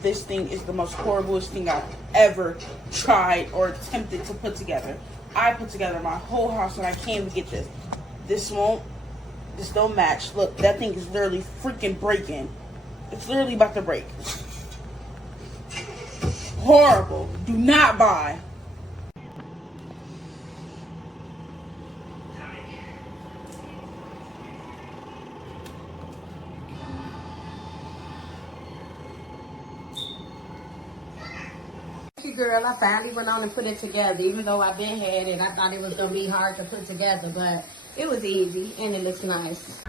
This thing is the most horriblest thing I've ever tried or attempted to put together. I put together my whole house and I can't even get this. This don't match. Look, that thing is literally freaking breaking. It's literally about to break. Horrible. Do not buy. Girl, I finally went on and put it together, even though I've been had it. I thought it was gonna be hard to put together, but it was easy and it looks nice.